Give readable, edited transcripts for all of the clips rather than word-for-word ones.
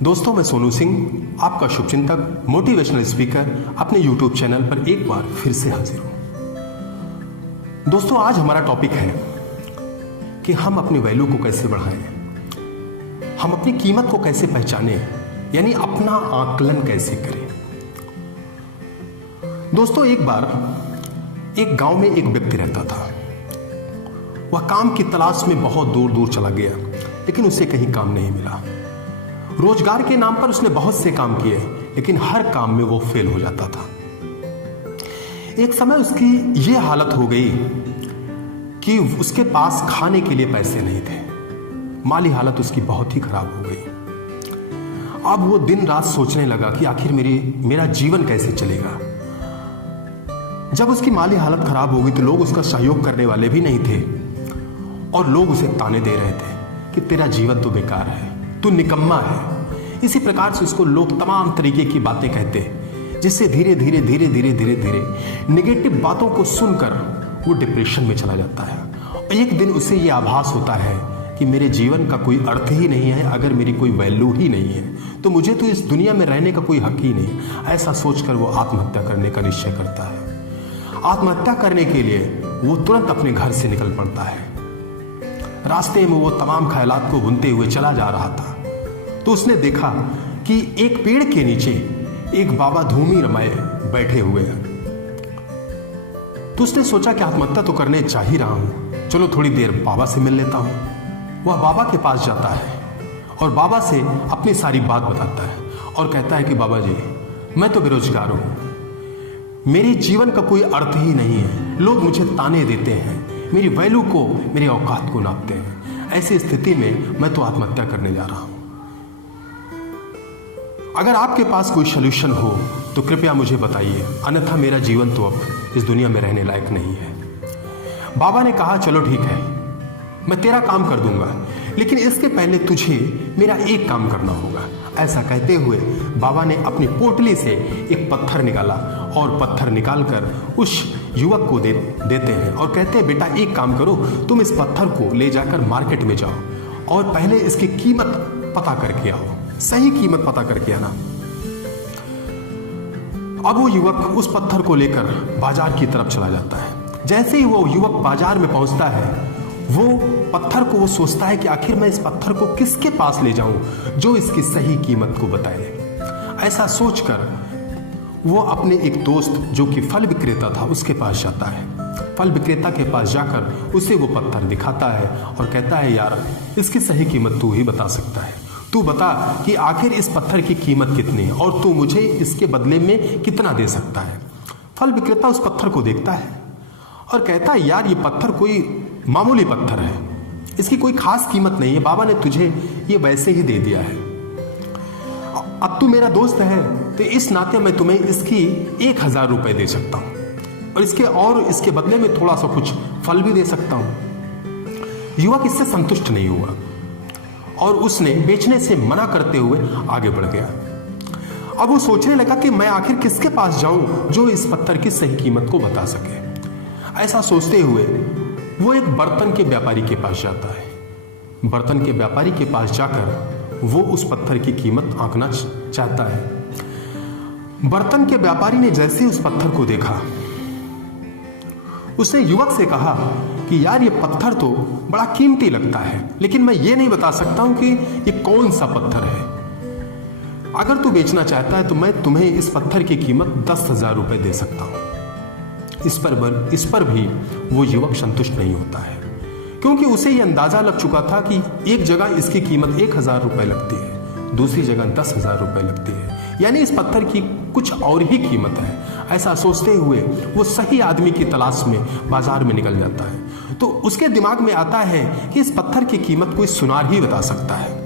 दोस्तों, मैं सोनू सिंह, आपका शुभचिंतक, मोटिवेशनल स्पीकर, अपने YouTube चैनल पर एक बार फिर से हाजिर हूं। दोस्तों, आज हमारा टॉपिक है कि हम अपनी वैल्यू को कैसे बढ़ाएं, हम अपनी कीमत को कैसे पहचानें, यानी अपना आकलन कैसे करें। दोस्तों, एक बार एक गांव में एक व्यक्ति रहता था। वह काम की तलाश में बहुत दूर दूर चला गया, लेकिन उसे कहीं काम नहीं मिला। रोजगार के नाम पर उसने बहुत से काम किए, लेकिन हर काम में वो फेल हो जाता था। एक समय उसकी ये हालत हो गई कि उसके पास खाने के लिए पैसे नहीं थे। माली हालत उसकी बहुत ही खराब हो गई। अब वो दिन रात सोचने लगा कि आखिर मेरा जीवन कैसे चलेगा। जब उसकी माली हालत खराब हो गई तो लोग उसका सहयोग करने वाले भी नहीं थे और लोग उसे ताने दे रहे थे कि तेरा जीवन तो बेकार है, तू निकम्मा है। इसी प्रकार से उसको लोग तमाम तरीके की बातें कहते, जिससे धीरे धीरे धीरे धीरे धीरे धीरे निगेटिव बातों को सुनकर वो डिप्रेशन में चला जाता है। और एक दिन उसे ये आभास होता है कि मेरे जीवन का कोई अर्थ ही नहीं है। अगर मेरी कोई वैल्यू ही नहीं है तो मुझे तो इस दुनिया में रहने का कोई हक ही नहीं। ऐसा सोचकर वो आत्महत्या करने का निश्चय करता है। आत्महत्या करने के लिए वो तुरंत अपने घर से निकल पड़ता है। रास्ते में वो तमाम ख्यालात को बुनते हुए चला जा रहा था तो उसने देखा कि एक पेड़ के नीचे एक बाबा धूमी रमाए बैठे हुए हैं। तो उसने सोचा कि आत्महत्या तो करने जा ही रहा हूं, चलो थोड़ी देर बाबा से मिल लेता हूं। वह बाबा के पास जाता है और बाबा से अपनी सारी बात बताता है और कहता है कि बाबा जी, मैं तो बेरोजगार हूं, मेरे जीवन का कोई अर्थ ही नहीं है। लोग मुझे ताने देते हैं, मेरी वैल्यू को, मेरी औकात को नापते हैं। ऐसी स्थिति में मैं तो आत्महत्या करने जा रहा हूं। अगर आपके पास कोई सॉल्यूशन हो तो कृपया मुझे बताइए, अन्यथा मेरा जीवन तो अब इस दुनिया में रहने लायक नहीं है। बाबा ने कहा, चलो ठीक है, मैं तेरा काम कर दूंगा, लेकिन इसके पहले तुझे मेरा एक काम करना होगा। ऐसा कहते हुए बाबा ने अपनी पोटली से एक पत्थर निकाला और पत्थर निकालकर उस युवक को देते हैं और कहते हैं, बेटा एक काम करो, तुम इस पत्थर को ले जाकर मार्केट में जाओ और पहले इसकी कीमत पता करके आओ, सही कीमत पता करके आना। अब वो युवक उस पत्थर को लेकर बाजार की तरफ चला जाता है। जैसे ही वो युवक बाजार में पहुंचता है, वो पत्थर को वो सोचता है कि आखिर मैं इस पत्थर को किसके पास ले जाऊं जो इसकी सही कीमत को बताए। ऐसा सोचकर वो अपने एक दोस्त जो कि फल विक्रेता था उसके पास जाता है। फल विक्रेता के पास जाकर उसे वो पत्थर दिखाता है और कहता है, यार इसकी सही कीमत तू ही बता सकता है। तू बता कि आखिर इस पत्थर की कीमत कितनी है और तू मुझे इसके बदले में कितना दे सकता है। फल विक्रेता उस पत्थर को देखता है और कहता है, यार ये पत्थर कोई मामूली पत्थर है, इसकी कोई खास कीमत नहीं है, बाबा ने तुझे ये वैसे ही दे दिया है। अब तू मेरा दोस्त है तो इस नाते मैं तुम्हें इसकी 1000 रुपए दे सकता हूं और इसके बदले में थोड़ा सा कुछ फल भी दे सकता हूं। युवक इससे संतुष्ट नहीं हुआ और उसने बेचने से मना करते हुए आगे बढ़ गया। अब वो सोचने लगा कि मैं आखिर किसके पास जाऊं जो इस पत्थर की सही कीमत को बता सके। ऐसा सोचते हुए वो एक बर्तन के व्यापारी के पास जाता है। बर्तन के व्यापारी के पास जाकर वो उस पत्थर की कीमत आंकना चाहता है। बर्तन के व्यापारी ने जैसे उस पत्थर को देखा, उसने युवक से कहा कि यार ये पत्थर तो बड़ा कीमती लगता है, लेकिन मैं ये नहीं बता सकता हूं कि ये कौन सा पत्थर है। अगर तू बेचना चाहता है तो मैं तुम्हें इस पत्थर की कीमत 10,000 रुपए दे सकता हूं। इस पर भी वो युवक संतुष्ट नहीं होता है, क्योंकि उसे ये अंदाजा लग चुका था कि एक जगह इसकी कीमत 1000 रुपए लगती है, दूसरी जगह 10,000 रुपए लगती है, यानी इस पत्थर की कुछ और ही कीमत है। ऐसा सोचते हुए वो सही आदमी की तलाश में बाजार में निकल जाता है। तो उसके दिमाग में आता है कि इस पत्थर की कीमत कोई सुनार ही बता सकता है।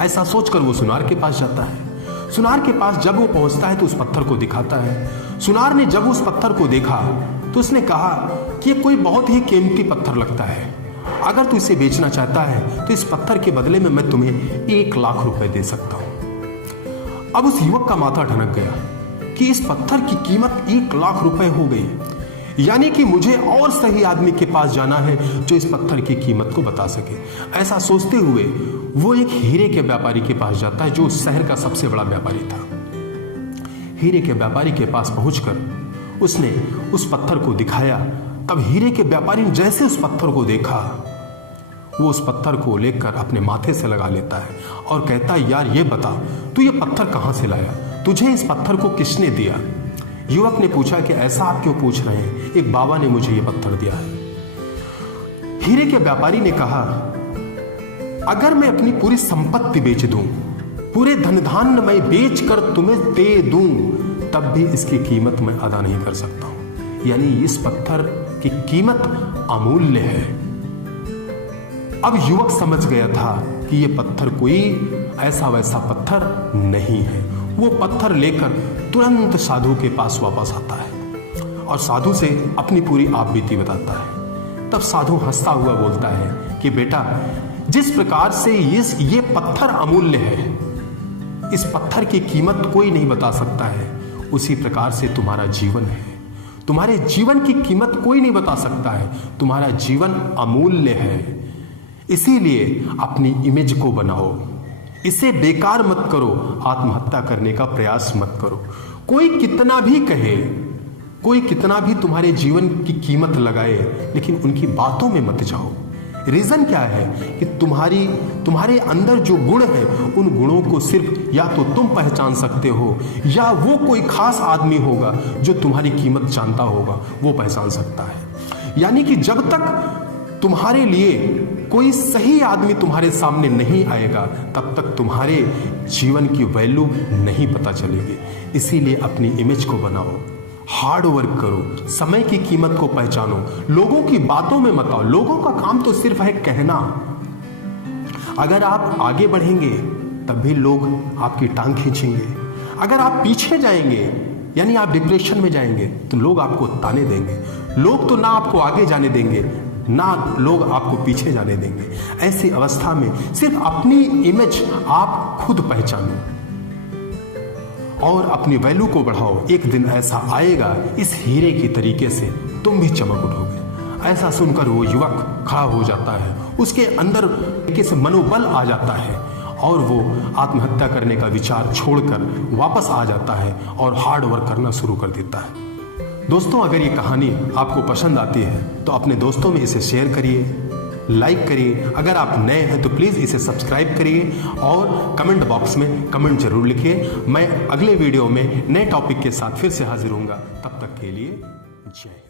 ऐसा सोचकर वो सुनार के पास जाता है। सुनार के पास जब वो पहुंचता है तो उस पत्थर को दिखाता है। सुनार ने जब उस पत्थर को देखा तो उसने कहा कि ये कोई बहुत ही कीमती पत्थर लगता है, अगर तू इसे बेचना चाहता है तो इस पत्थर के बदले में मैं तुम्हें 1 लाख रुपए दे सकता हूं। अब उस युवक का माथा ठनक गया कि इस पत्थर की कीमत 1 लाख रुपए हो गई। यानी कि मुझे और सही आदमी के पास जाना है जो इस पत्थर की कीमत को बता सके। ऐसा सोचते हुए वो एक हीरे के व्यापारी के पास जाता है जो उस शहर का सबसे बड़ा व्यापारी था। हीरे के व्यापारी के पास पहुंचकर उसने उस पत्थर को दिखाया। तब हीरे के व्यापारी ने जैसे उस पत्थर को देखा, वो उस पत्थर को लेकर अपने माथे से लगा लेता है और कहता है, यार ये बता, तू ये पत्थर कहां से लाया? तुझे इस पत्थर को किसने दिया? युवक ने पूछा कि ऐसा आप क्यों पूछ रहे हैं? एक बाबा ने मुझे ये पत्थर दिया है। हीरे के व्यापारी ने कहा, अगर मैं अपनी पूरी संपत्ति बेच दूं, पूरे धन धान्य मैं बेच कर तुम्हें दे दूं, तब भी इसकी कीमत मैं अदा नहीं कर सकता हूं। यानी इस पत्थर की कीमत अमूल्य है। अब युवक समझ गया था कि यह पत्थर कोई ऐसा वैसा पत्थर नहीं है। वो पत्थर लेकर तुरंत साधु के पास वापस आता है और साधु से अपनी पूरी आपबीती बताता है। तब साधु हंसता हुआ बोलता है कि बेटा, जिस प्रकार से ये पत्थर अमूल्य है, इस पत्थर की कीमत कोई नहीं बता सकता है, उसी प्रकार से तुम्हारा जीवन है। तुम्हारे जीवन की कीमत कोई नहीं बता सकता है। तुम्हारा जीवन अमूल्य है। इसीलिए अपनी इमेज को बनाओ, इसे बेकार मत करो, आत्महत्या करने का प्रयास मत करो। कोई कितना भी कहे, कोई कितना भी तुम्हारे जीवन की कीमत लगाए, लेकिन उनकी बातों में मत जाओ। रीजन क्या है कि तुम्हारे अंदर जो गुण है, उन गुणों को सिर्फ या तो तुम पहचान सकते हो या वो कोई खास आदमी होगा जो तुम्हारी कीमत जानता होगा, वो पहचान सकता है। यानी कि जब तक तुम्हारे लिए कोई सही आदमी तुम्हारे सामने नहीं आएगा, तब तक तुम्हारे जीवन की वैल्यू नहीं पता चलेगी। इसीलिए अपनी इमेज को बनाओ, हार्ड वर्क करो, समय की कीमत को पहचानो, लोगों की बातों में मत आओ। लोगों का काम तो सिर्फ है कहना। अगर आप आगे बढ़ेंगे तब भी लोग आपकी टांग खींचेंगे। अगर आप पीछे जाएंगे, यानी आप डिप्रेशन में जाएंगे, तो लोग आपको ताने देंगे। लोग तो ना आपको आगे जाने देंगे, ना लोग आपको पीछे जाने देंगे। ऐसी अवस्था में सिर्फ अपनी इमेज आप खुद पहचानो और अपनी वैल्यू को बढ़ाओ। एक दिन ऐसा आएगा, इस हीरे की तरीके से तुम भी चमक उठोगे। ऐसा सुनकर वो युवक खड़ा हो जाता है, उसके अंदर किसी मनोबल आ जाता है और वो आत्महत्या करने का विचार छोड़कर वापस आ जाता है और हार्ड वर्क करना शुरू कर देता है। दोस्तों, अगर ये कहानी आपको पसंद आती है तो अपने दोस्तों में इसे शेयर करिए, लाइक करिए। अगर आप नए हैं तो प्लीज़ इसे सब्सक्राइब करिए और कमेंट बॉक्स में कमेंट जरूर लिखिए। मैं अगले वीडियो में नए टॉपिक के साथ फिर से हाजिर होऊंगा। तब तक के लिए जय हिंद।